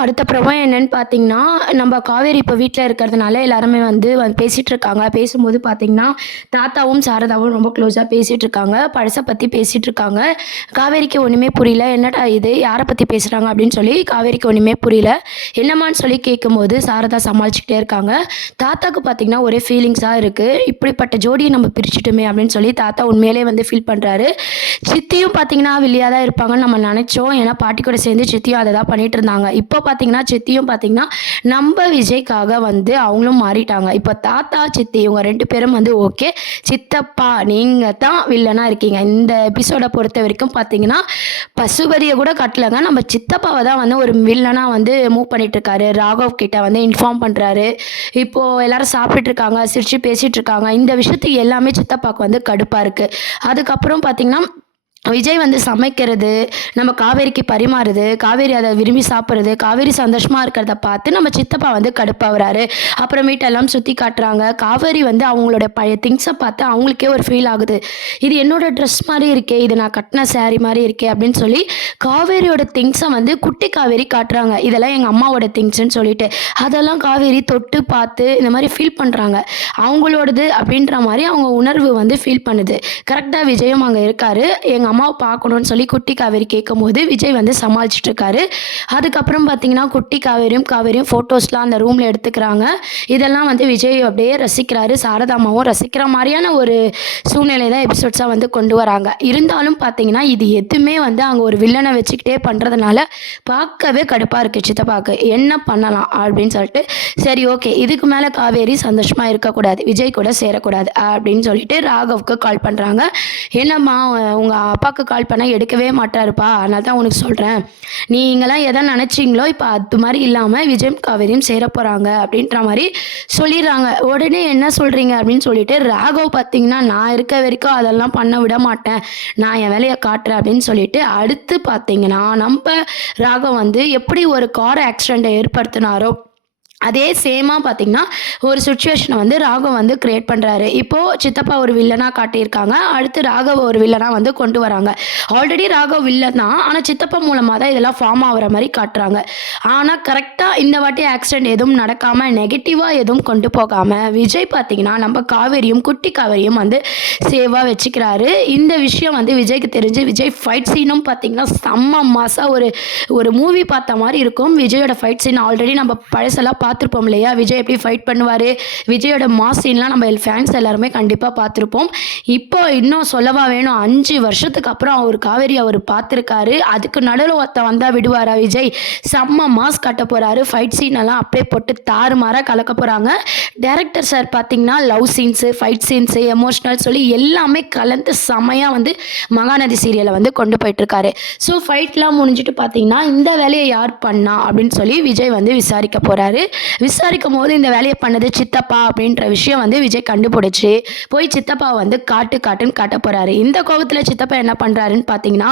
அடுத்த பிரபலம் என்னன்னு பார்த்தீங்கன்னா, நம்ம காவேரி இப்போ வீட்ல இருக்கிறதுனால எல்லாருமே வந்து பேசிட்டு இருக்காங்க. பேசும்போது பார்த்தீங்கன்னா, தாத்தாவும், சாரதாவும் ரொம்ப க்ளோஸா பேசிட்டு இருக்காங்க. பழச பத்தி பேசிட்டு இருக்காங்க. காவேரிக்கு ஒண்ணுமே புரியல. "என்னடா இது? யார பத்தி பேசுறாங்க?" அப்படின்னு சொல்லி காவேரிக்கு ஒண்ணுமே புரியல. என்னம்மான்னு சொல்லி கேட்கும்போது, சாரதா சமாளிச்சுக்கிட்டே இருக்காங்க. தாத்தாக்கு பார்த்தீங்கன்னா, ஒரே ஃபீலிங்ஸா இருக்கு. "இப்படிப்பட்ட ஜோடிய நம்ம பிரிச்சுட்டோமே!" அப்படின்னு சொல்லி தாத்தா உண்மையிலேயே வந்து ஃபீல் பண்றாரு. சித்தியும் பார்த்தீங்கன்னா, வில்லியா தான் இருப்பாங்கன்னு நம்ம நெனைச்சோம். ஏன்னா, பாட்டி கூட சேர்ந்து சித்தியும் அத தான் பண்ணிட்டு இருந்தாங்க. இப்போ பார்த்தீங்கன்னா, சித்தியும் பார்த்தீங்கன்னா, நம்ப விஜய்க்காக வந்து அவங்களும் மாறிட்டாங்க. இப்ப தாத்தா, சித்தி இவங்க 2 பேரும் வந்து ஓகே. சித்தப்பா நீங்க தான் வில்லனா இருக்கீங்க. இந்த எபிசோட பொறுத்தவரைக்கும் பார்த்தீங்கன்னா, பசுபதிய கூட காட்டலங்க. நம்ம சித்தப்பாவ தான் வந்து ஒரு வில்லனா வந்து மூவ் பண்ணிட்டு இருக்காரு. ராகவ் கிட்ட வந்து இன்ஃபார்ம் பண்றாரு. இப்போ எல்லாரும் சாப்பிட்டுட்டு இருக்காங்க, சிரிச்சு பேசிட்டு இருக்காங்க. இந்த விஷயத்து எல்லாமே சித்தப்பாக்கு வந்து கடுப்பா இருக்கு. அதுக்கப்புறம் பார்த்தீங்கன்னா, விஜய் வந்து சமைக்கிறது, நம்ம காவேரிக்கு பரிமாறுது, காவேரி அத விரும்பி சாப்பிடுறது, காவேரி சந்தோஷமா இருக்கிறத பார்த்து நம்ம சித்தப்பா வந்து கடுப்பாவுறாரு. அப்புறம் வீட்டெல்லாம் சுத்தி காட்டுறாங்க. காவேரி வந்து அவங்களோட பழைய திங்ஸ பார்த்து அவங்களுக்கே ஒரு ஃபீல் ஆகுது. "இது என்னோட ட்ரெஸ் மாரி இருக்கே! இது நான் கட்டின சாரி மாரி இருக்கே!" அப்படின்னு சொல்லி காவேரியோட திங்ஸ வந்து குட்டி காவேரி காட்டுறாங்க. "இதெல்லாம் எங்க அம்மாவோட திங்ஸ்ன்னு" சொல்லிட்டு. அதெல்லாம் காவேரி தொட்டு பார்த்து இந்த மாரி ஃபீல் பண்றாங்க. அவங்களோடது அப்படின்ற மாரி அவங்க உணர்வு வந்து ஃபீல் பண்ணுது. கரெக்ட்டா விஜயும் அங்க இருக்காரு. எங்க அம்மாவ பார்க்கணும்னு சொல்லி குட்டி காவேரி கேட்கும்போது, விஜய் வந்து சமாளிச்சுட்டு இருக்காரு. அதுக்கப்புறம் பார்த்தீங்கன்னா, குட்டி காவேரியும் ஃபோட்டோஸ்லாம் அந்த ரூம்ல எடுத்துக்கிறாங்க. இதெல்லாம் வந்து விஜய் அப்படியே ரசிக்கிறாரு. சாரதா அம்மாவும் ரசிக்கிற மாரியான ஒரு சூழ்நிலை தான் எபிசோட்ஸா வந்து கொண்டு வராங்க. இருந்தாலும் பார்த்தீங்கன்னா, இது எதுவுமே வந்து அங்க ஒரு வில்லன வச்சுக்கிட்டே பண்றதுனால, பார்க்கவே கடுப்பா இருக்கு சித்தப்பாக்கு. என்ன பண்ணலாம்? அப்படின்னு சொல்லிட்டு, சரி ஓகே. இதுக்கு மேல காவேரி சந்தோஷமா இருக்கக்கூடாது. விஜய் கூட சேரக்கூடாது. அப்படின்னு சொல்லிட்டு ராகவ்க்கு கால் பண்றாங்க. "என்னம்மா உங்க அப்பாவுக்கு கால் பண்ணா எடுக்கவே மாட்டாருப்பா. அதனால தான் உனக்கு சொல்றேன். நீங்கலாம் எத நெனச்சீங்களோ, இப்ப அது மாரி இல்லாம விஜயும், காவேரியும் சேரப் போறாங்க." அப்படின்ற மாரி சொல்லிர்றாங்க. உடனே "என்ன சொல்றீங்க?" அப்படின்னு சொல்லிட்டு ராகவ் பார்த்தீங்கன்னா, "நான் இருக்க வரைக்கும் அதெல்லாம் பண்ண விட மாட்டேன். நான் என் வேலைய காட்டுறேன்." அப்படின்னு சொல்லிட்டு அடுத்து பார்த்தீங்கன்னா, நம்ப ராகவ் வந்து எப்படி ஒரு கார் ஆக்சிடென்ட்ட ஏற்படுத்தினாரோ, அதே சேமா பார்த்தீங்கன்னா, ஒரு சிச்சுவேஷன வந்து ராகவ் வந்து கிரியேட் பண்றாரு. இப்போ சித்தப்பா ஒரு வில்லனா காட்டியிருக்காங்க. அடுத்து ராகவ ஒரு வில்லனா வந்து கொண்டு வராங்க. ஆல்ரெடி ராகவ் வில்லன் தான். ஆனா சித்தப்பா மூலமா தான் இதெல்லாம் ஃபார்ம் ஆவுற மாரி காட்டுறாங்க. ஆனா கரெக்ட்டா இந்த வாட்டி ஆக்சிடென்ட் எதுவும் நடக்காம, நெகட்டிவா எதுவும் கொண்டு போகாம, விஜய் பார்த்தீங்கன்னா, நம்ம காவேரியும், குட்டி காவேரியும் வந்து சேவா வச்சுக்கிறாரு. இந்த விஷயம் வந்து விஜய்க்கு தெரிஞ்சு, விஜய் ஃபைட் சீனும் பார்த்தீங்கன்னா, செம்ம மாஸா ஒரு ஒரு மூவி பார்த்த மாரி இருக்கும். விஜயோட ஃபைட் சீன் ஆல்ரெடி நம்ம பழசெல்லாம் பார்த்துருப்போம் இல்லையா? விஜய் எப்படி ஃபைட் பண்ணுவாரு, விஜயோட மாஸ் சீன்லாம் நம்ம ஃபேன்ஸ் எல்லாருமே கண்டிப்பா பார்த்துருப்போம். இப்போ இன்னும் சொல்லவா வேணும், 5 வருஷத்துக்கு அப்புறம் காவேரி அவரு பார்த்துருக்காரு. அதுக்கு நடுவுல ஒருத்தன் வந்தா விடுவாரா விஜய்? செம்ம மாஸ் கட்டப் போறாரு. ஃபைட் சீன் எல்லாம் அப்படியே போட்டு தாறுமாறா கலக்கப் போறாங்க. டைரக்டர் சார் பார்த்தீங்கன்னா, love scenes, fight scenes, emotional சொல்லி எல்லாமே கலந்து செமையா வந்து மகாநதி சீரியல வந்து கொண்டு போயிட்டுருக்காரு. ஸோ ஃபைட்லாம் முடிஞ்சுட்டு பார்த்தீங்கன்னா, இந்த வேலைய யார் பண்ணா? அப்படின்னு சொல்லி விஜய் வந்து விசாரிக்க போறாரு. விசாரிக்கும்போது இந்த வேலைய பண்ணது சித்தப்பா அப்படின்ற விஷயம் வந்து விஜய் கண்டுபிடிச்சு, போய் சித்தப்பாவ வந்து காட்டுன்னு காட்டப் போறாரு. இந்த கோவத்துல சித்தப்பா என்ன பண்றாருன்னு பார்த்தீங்கன்னா,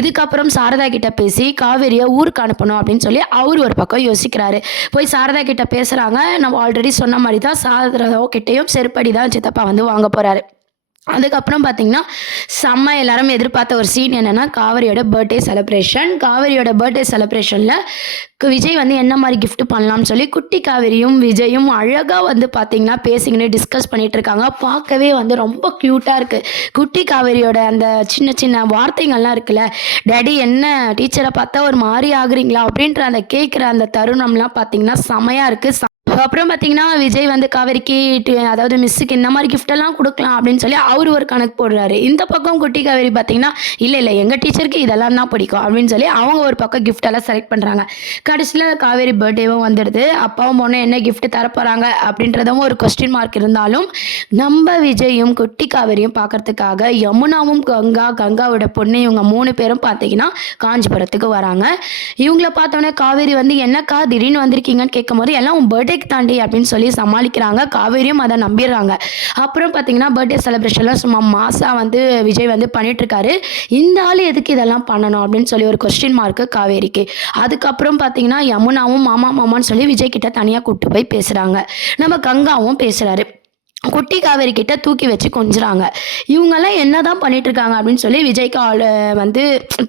இதுக்கப்புறம் சாரதா கிட்ட பேசி காவேரிய ஊருக்கு அனுப்பணும் அப்படின்னு சொல்லி அவரு ஒரு பக்கம் யோசிக்கிறாரு. போய் சாரதா கிட்ட பேசுறாங்க. நம்ம ஆல்ரெடி சொன்ன மாரி தான் சாரதா கிட்டயும் செருப்படி தான் சித்தப்பா வந்து வாங்க போறாரு. அதுக்கப்புறம் பார்த்தீங்கன்னா, செம்ம எல்லாரும் எதிர்பார்த்த ஒரு சீன் என்னன்னா, காவேரியோட பர்த்டே செலிப்ரேஷன். காவேரியோட பர்த்டே செலிப்ரேஷன்ல விஜய் வந்து என்ன மாரி கிஃப்ட் பண்ணலாம்னு சொல்லி குட்டி காவேரியும், விஜயும் அழகா வந்து பார்த்தீங்கன்னா, பேசிக்கின்னு டிஸ்கஸ் பண்ணிட்டு இருக்காங்க. பார்க்கவே வந்து ரொம்ப கியூட்டா இருக்கு. குட்டி காவேரியோட அந்த சின்ன சின்ன வார்த்தைகள்லாம் இருக்குல்ல, "டாடி என்ன டீச்சர பார்த்தா ஒரு மாரி ஆகுறீங்களா?" அப்படின்ற அந்த கேட்கிற அந்த தருணம்லாம் பார்த்தீங்கன்னா, செமையா இருக்கு. அப்புறம் பார்த்தீங்கன்னா, விஜய் வந்து காவேரிக்கு அதாவது மிஸ்ஸுக்கு இந்த மாரி கிஃப்ட்டெல்லாம் குடுக்கலாம் அப்படின்னு சொல்லி அவரு ஒரு கணக்கு போடுறாரு. இந்த பக்கம் குட்டி காவேரி பார்த்தீங்கன்னா, இல்ல எங்க டீச்சருக்கு இதெல்லாம் தான் பிடிக்கும் அப்படின்னு சொல்லி அவங்க ஒரு பக்கம் கிஃப்ட் எல்லாம் செலக்ட் பண்றாங்க. கடைசியில காவேரி பர்த்டேவும் வந்துடுது. அப்பாவும் பொண்ணும் என்ன கிஃப்ட் தரப்போறாங்க அப்படின்றதும் ஒரு கொஸ்டின் மார்க் இருந்தாலும், நம்ம விஜயும், குட்டி காவேரியும் பார்க்கறதுக்காக யமுனாவும், கங்காவோட பொண்ணு இவங்க 3 பேரும் பார்த்தீங்கன்னா, காஞ்சிபுரத்துக்கு வராங்க. இவங்கள பார்த்தோன்னே காவேரி வந்து, "என்னக்கா திடீர்னு வந்திருக்கீங்கன்னு?" கேட்கும்போது, "எல்லாம் உன் பர்த்டேக்கு தாண்டி" அப்படின்னு சொல்லி சமாளிக்கிறாங்க. காவேரியும் அத நம்பிர்றாங்க. அப்புறம் பார்த்தீங்கன்னா, பர்த்டே செலிப்ரேஷன்லாம் சும்மா மாஸா வந்து விஜய் வந்து பண்ணிட்டுருக்காரு. இந்த ஆளு எதுக்கு இதெல்லாம் பண்ணணும்? அப்படின்னு சொல்லி ஒரு கொஸ்டின் மார்க்கு காவேரிக்கு. அதுக்கப்புறம் பார்த்தீங்கன்னா, யமுனாவும் மாமான்னு சொல்லி விஜய் கிட்ட தனியா கூட்டு போய் பேசுறாங்க. நம்ம கங்காவும் பேசுறாரு. குட்டி காவேரி கிட்ட தூக்கி வச்சு கொஞ்சுறாங்க. இவங்கெல்லாம் என்னதான் பண்ணிட்டு இருக்காங்க அப்படின்னு சொல்லி விஜய்க்கு வந்து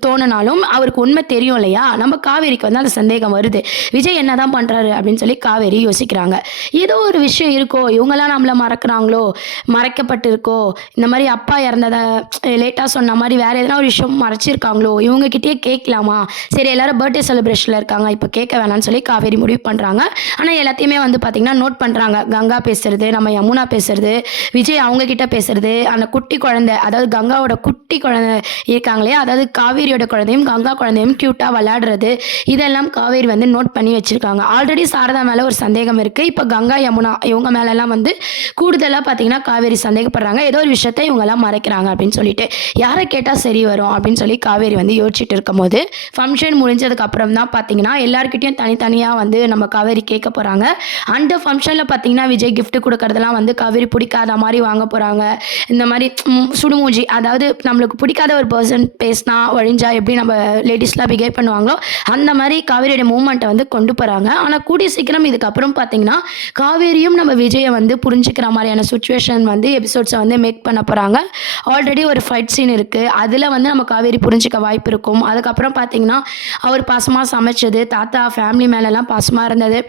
தோணுனாலும் அவருக்கு உண்மை தெரியும் இல்லையா? நம்ம காவேரிக்கு வந்து அந்த சந்தேகம் வருது. விஜய் என்னதான் பண்றாரு அப்படின்னு சொல்லி காவேரி யோசிக்கிறாங்க. ஏதோ ஒரு விஷயம் இருக்கோ, இவங்கெல்லாம் நம்மள மறக்கிறாங்களோ, மறைக்கப்பட்டிருக்கோ, இந்த மாதிரி அப்பா இறந்தத லேட்டா சொன்ன மாதிரி வேற எதனா ஒரு விஷயம் மறைச்சிருக்காங்களோ, இவங்க கிட்டயே கேட்கலாமா? சரி எல்லாரும் பர்த்டே செலிப்ரேஷன்ல இருக்காங்க. இப்போ கேட்க வேணாம்னு சொல்லி காவேரி முடிவு பண்றாங்க. ஆனா எல்லாத்தையுமே வந்து பார்த்தீங்கன்னா நோட் பண்றாங்க. கங்கா பேசுறது, நம்ம யமுனா பேசுறது, விஜய் அவங்க கிட்ட பேசுறது, அந்த குட்டி குழந்தை அதாவது கங்காவோட குட்டி குழந்தை இருக்காங்களே, அதாவது காவேரியோட குழந்தையும் கங்கா குழந்தையும் கியூட்டா விளையாடுறது, இதெல்லாம் காவேரி வந்து நோட் பண்ணி வச்சிருக்காங்க. ஆல்ரெடி சாரதா மேல ஒரு சந்தேகம் இருக்கு. இப்போ கங்கா யமுனா இவங்க மேலெல்லாம் வந்து கூடுதலாக பார்த்தீங்கன்னா காவேரி சந்தேகப்படுறாங்க. ஏதோ ஒரு விஷயத்த இவங்கெல்லாம் மறைக்கிறாங்க அப்படின்னு சொல்லிட்டு யாரை கேட்டால் சரி வரும் அப்படின்னு சொல்லி காவேரி வந்து யோசிச்சுட்டு இருக்கும் போது ஃபங்க்ஷன் முடிஞ்சதுக்கு அப்புறம் தான் பார்த்தீங்கன்னா எல்லாருக்கிட்டையும் தனித்தனியாக வந்து நம்ம காவேரி கேட்க போகிறாங்க. அந்த ஃபங்க்ஷனில் பார்த்தீங்கன்னா விஜய் கிஃப்ட் கொடுக்கறதெல்லாம் வந்து காவேரி பிடிக்காத மாதிரி வாங்க போகிறாங்க. இந்த மாதிரி சுடுமூஞ்சி அதாவது நம்மளுக்கு பிடிக்காத ஒரு பர்சன் பேசினா வழிஞ்சா எப்படி நம்ம லேடிஸ்லாம் பிஹேவ் பண்ணுவாங்களோ அந்த மாதிரி காவேரியோட மூமெண்ட்டை வந்து கொண்டு போகிறாங்க. ஆனால் கூடிய சீக்கிரம் இதுக்கப்புறம் பார்த்தீங்கன்னா காவேரியும் நம்ம விஜயை வந்து புரிஞ்சுக்கிற மாதிரியான சுச்சுவேஷன் வந்து எபிசோட்ஸை வந்து மேக் பண்ண போகிறாங்க. ஆல்ரெடி ஒரு ஃபைட் சீன் இருக்குது, அதில் வந்து நம்ம காவேரி புரிஞ்சிக்க வாய்ப்பு இருக்கும். அதுக்கப்புறம் பார்த்தீங்கன்னா அவர் பாசமாக சமைச்சது, தாத்தா ஃபேமிலி மேலெல்லாம் பாசமாக இருந்தது,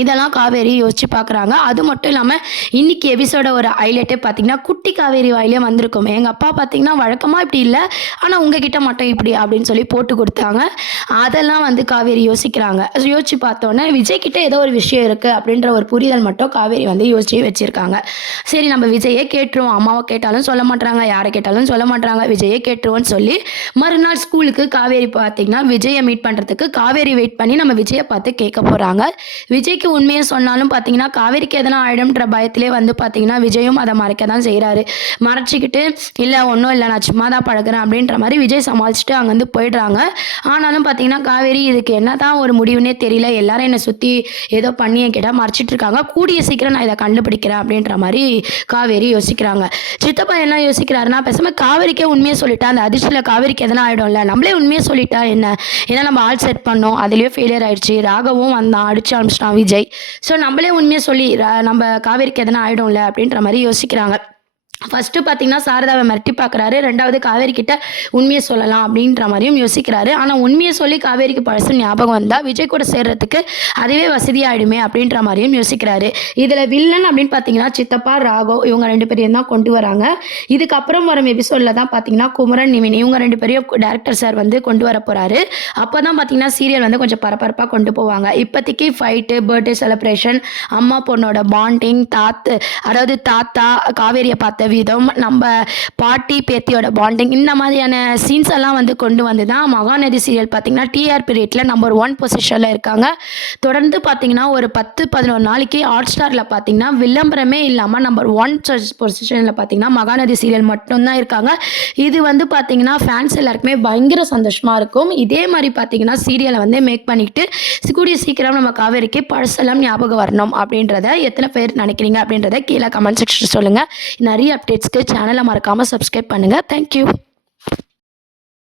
இதெல்லாம் காவேரி யோசிச்சு பார்க்குறாங்க. அது மட்டும் இல்லாமல் இன்னைக்கு எபிசோட ஒரு ஹைலைட்டே பார்த்தீங்கன்னா குட்டி காவேரி வாயிலே வந்திருக்கும். எங்கள் அப்பா பார்த்தீங்கன்னா வழக்கமாக இப்படி இல்லை, ஆனால் உங்ககிட்ட மட்டும் இப்படி அப்படின்னு சொல்லி போட்டு கொடுத்தாங்க. அதெல்லாம் வந்து காவேரி யோசிக்கிறாங்க. யோசிச்சு பார்த்தோன்னே விஜய் கிட்ட ஏதோ ஒரு விஷயம் இருக்குது அப்படின்ற ஒரு புரிதல் மட்டும் காவேரி வந்து யோசிச்சு வச்சுருக்காங்க. சரி நம்ம விஜயே கேட்டுருவோம், அம்மாவை கேட்டாலும் சொல்ல மாட்டாங்க, யாரை கேட்டாலும் சொல்ல மாட்டாங்க, விஜயே கேட்டுருவோன்னு சொல்லி மறுநாள் ஸ்கூலுக்கு காவேரி பார்த்தீங்கன்னா விஜயை மீட் பண்ணுறதுக்கு காவேரி வெயிட் பண்ணி நம்ம விஜயை பார்த்து கேட்க போகிறாங்க. விஜய்க்கு உண்மையை சொன்னாலும் பார்த்தீங்கன்னா காவேரிக்கு எதனா ஆயிடும்ன்ற பயத்திலே வந்து பார்த்தீங்கன்னா விஜயும் அதை மறைக்க தான் செய்கிறாரு. மறைச்சிக்கிட்டு இல்லை ஒன்றும் இல்லை நான் சும்மா தான் பழகிறேன் அப்படின்ற மாதிரி விஜய் சமாளிச்சுட்டு அங்கேருந்து போயிடுறாங்க. ஆனாலும் பார்த்தீங்கன்னா காவேரி இதுக்கு என்ன தான் ஒரு முடிவுன்னே தெரியல, எல்லாரும் என்னை சுற்றி ஏதோ பண்ணி என்கிட்ட மறைச்சிட்டு இருக்காங்க, கூடிய சீக்கிரம் நான் இதை கண்டுபிடிக்கிறேன் அப்படின்ற மாதிரி காவேரி யோசிக்கிறாங்க. சித்தப்பா என்ன யோசிக்கிறாருன்னா பேசாமல் காவேரிக்கே உண்மையை சொல்லிட்டா அந்த அதிர்ச்சியில் காவேரிக்கு எதனா ஆகிடும்ல, நம்மளே உண்மையை சொல்லிட்டா என்ன, ஏன்னா நம்ம ஆல் செட் பண்ணோம் அதுலேயே ஃபெயிலியர் ஆயிடுச்சு, ராகவும் வந்தான் அடிச்சு அனுப்பிச்சிட்டான் விஜய், ஸோ நம்மளே உண்மையை சொல்லி நம்ம காவேரிக்கு எதனா ஆகிடும்ல அப்படின்ற மாதிரி யோசிக்கிறாங்க. ஃபஸ்ட்டு பார்த்தீங்கன்னா சாரதாவை மிரட்டி பார்க்குறாரு, ரெண்டாவது காவேரி கிட்ட உண்மையை சொல்லலாம் அப்படின்ற மாதிரியும் யோசிக்கிறாரு. ஆனால் உண்மையை சொல்லி காவேரிக்கு பழசு ஞாபகம் வந்தால் விஜய் கூட சேர்றதுக்கு அதுவே வசதியாகிடுமே அப்படின்ற மாதிரியும் யோசிக்கிறாரு. இதில் வில்லன் அப்படின்னு பார்த்தீங்கன்னா சித்தப்பா ராகவ் இவங்க ரெண்டு பேரையும் தான் கொண்டு வராங்க. இதுக்கப்புறம் வரும் எபிசோடில் தான் பார்த்தீங்கன்னா குமரன் நிவின் இவங்க ரெண்டு பேரையும் டேரக்டர் சார் வந்து கொண்டு வர போகிறாரு. அப்போ தான் பார்த்தீங்கன்னா சீரியல் வந்து கொஞ்சம் பரபரப்பாக கொண்டு போவாங்க. இப்போதைக்கு ஃபைட்டு, பர்த்டே செலிப்ரேஷன், அம்மா பொண்ணோட பாண்டிங், அதாவது தாத்தா காவேரியை பார்த்த விதம், நம்ம பாட்டி பேத்தியோட பாண்டிங், இந்த மாதிரியான சீன்ஸ் எல்லாம் வந்து கொண்டு வந்து தான் மகாநதி சீரியல் பார்த்தீங்கன்னா டிஆர்பி ரேட்டில் நம்பர் 1 பொசிஷனில் இருக்காங்க. தொடர்ந்து பார்த்தீங்கன்னா ஒரு 10-11 நாளைக்கு ஹாட் ஸ்டாரில் பார்த்தீங்கன்னா விளம்பரமே இல்லாமல் நம்பர் 1 பொசிஷனில் பார்த்தீங்கன்னா மகாநதி சீரியல் மட்டும்தான் இருக்காங்க. இது வந்து பார்த்தீங்கன்னா ஃபேன்ஸ் எல்லாருக்குமே பயங்கர சந்தோஷமாக இருக்கும். இதே மாதிரி பார்த்தீங்கன்னா சீரியலை வந்து மேக் பண்ணிட்டு கூடிய சீக்கிரம் நம்ம காவேரிக்கு பழசெல்லாம் ஞாபகம் வரணும் அப்படின்றத எத்தனை பேர் நினைக்கிறீங்க அப்படின்றத கீழே கமெண்ட் செக்ஷன் சொல்லுங்கள். நிறைய அப்டேட்ஸ்க்கு சேனலை மறக்காமல் சப்ஸ்கிரைப் பண்ணுங்கள். தேங்க்யூ.